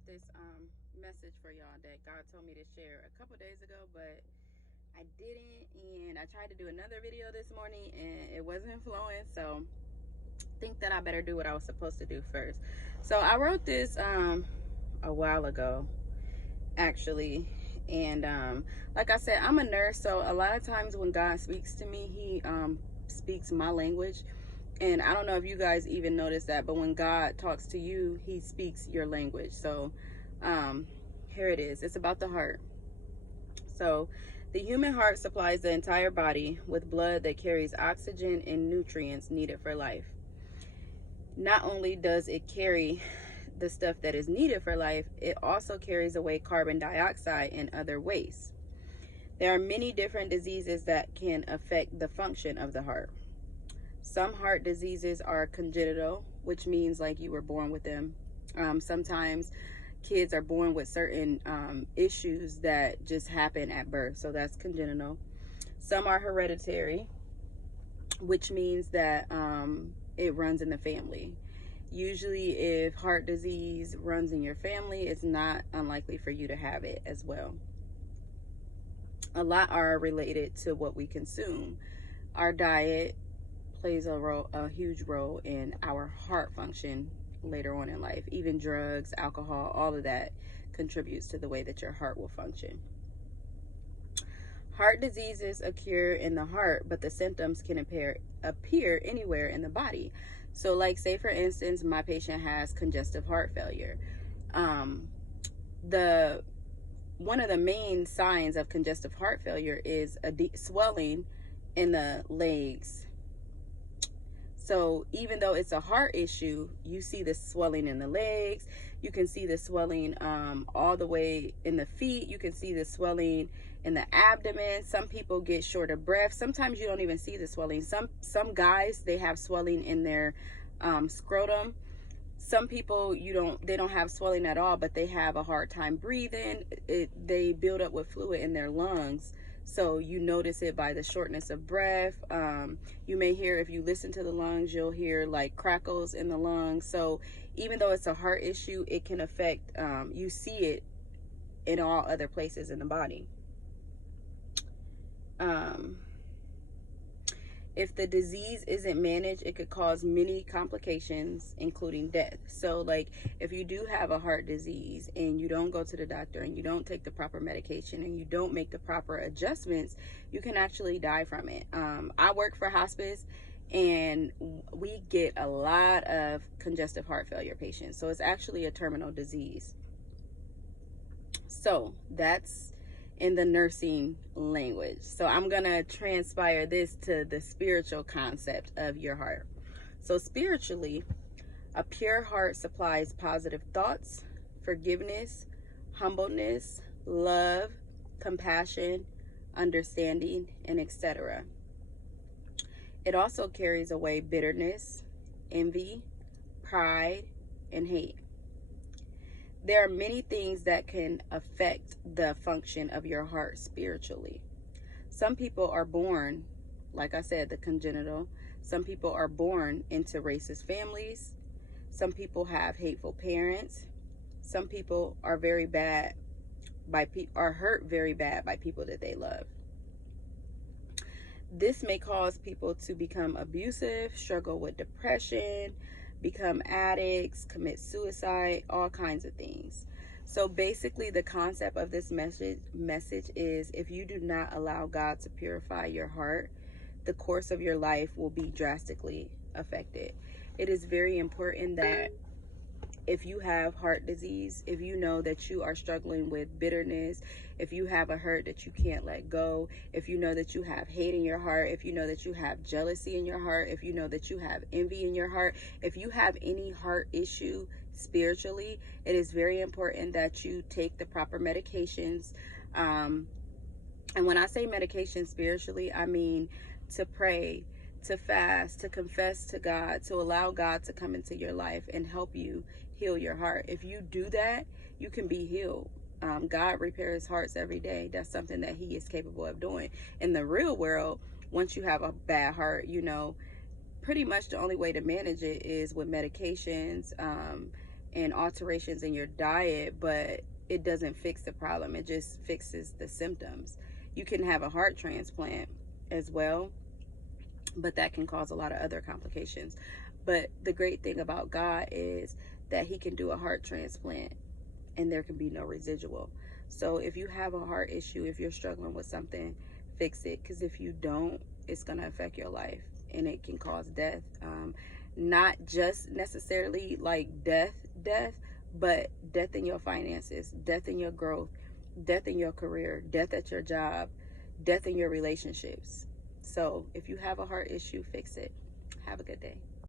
got this message for y'all that God told me to share a couple days ago, but I didn't, and I tried to do another video this morning and it wasn't flowing, so I think that I better do what I was supposed to do first. So I wrote this a while ago, actually, and like I said, I'm a nurse, so a lot of times when God speaks to me, he speaks my language. And I don't know if you guys even notice that, but when God talks to you, he speaks your language. So here it is. It's about the heart. So the human heart supplies the entire body with blood that carries oxygen and nutrients needed for life. Not only does it carry the stuff that is needed for life, it also carries away carbon dioxide and other waste. There are many different diseases that can affect the function of the heart. Some heart diseases are congenital, which means like you were born with them. Sometimes kids are born with certain issues that just happen at birth, so that's congenital. Some are hereditary, which means that it runs in the family. Usually if heart disease runs in your family, it's not unlikely for you to have it as well. A lot are related to what we consume. Our diet plays a huge role in our heart function later on in life. Even drugs, alcohol, all of that contributes to the way that your heart will function. Heart diseases occur in the heart, but the symptoms can appear anywhere in the body. So like, say for instance, my patient has congestive heart failure. One of the main signs of congestive heart failure is a swelling in the legs. So even though it's a heart issue, you see the swelling in the legs. You can see the swelling all the way in the feet. You can see the swelling in the abdomen. Some people get short of breath. Sometimes you don't even see the swelling. Some guys, they have swelling in their scrotum. Some people, they don't have swelling at all, but they have a hard time breathing. They build up with fluid in their lungs. So you notice it by the shortness of breath. You may hear, if you listen to the lungs, you'll hear like crackles in the lungs. So even though it's a heart issue, it can affect, you see it in all other places in the body. If the disease isn't managed, it could cause many complications, including death. So like, if you do have a heart disease and you don't go to the doctor and you don't take the proper medication and you don't make the proper adjustments, you can actually die from it. I work for hospice and we get a lot of congestive heart failure patients. So it's actually a terminal disease. So that's in the nursing language. So I'm gonna transpire this to the spiritual concept of your heart. So spiritually, a pure heart supplies positive thoughts, forgiveness, humbleness, love, compassion, understanding, and etc. It also carries away bitterness, envy, pride, and hate. There are many things that can affect the function of your heart spiritually. Some people are born, like I said, the congenital. Some people are born into racist families. Some people have hateful parents. Some people are very bad are hurt very bad by people that they love. This may cause people to become abusive, struggle with depression, become addicts, commit suicide, all kinds of things. So basically the concept of this message is, if you do not allow God to purify your heart, the course of your life will be drastically affected. It is very important that if you have heart disease, if you know that you are struggling with bitterness, if you have a hurt that you can't let go, if you know that you have hate in your heart, if you know that you have jealousy in your heart, if you know that you have envy in your heart, if you have any heart issue spiritually, it is very important that you take the proper medications. And when I say medication spiritually, I mean to pray, to fast, to confess to God, to allow God to come into your life and help you heal your heart. If you do that, you can be healed. God repairs hearts every day. That's something that he is capable of doing. In the real world, once you have a bad heart, pretty much the only way to manage it is with medications, and alterations in your diet, but it doesn't fix the problem. It just fixes the symptoms. You can have a heart transplant as well, but that can cause a lot of other complications. But the great thing about God is that he can do a heart transplant and there can be no residual. So if you have a heart issue, if you're struggling with something, fix it. Because if you don't, it's going to affect your life and it can cause death. Not just necessarily like death, but death in your finances, death in your growth, death in your career, death at your job, death in your relationships. So if you have a heart issue, fix it. Have a good day.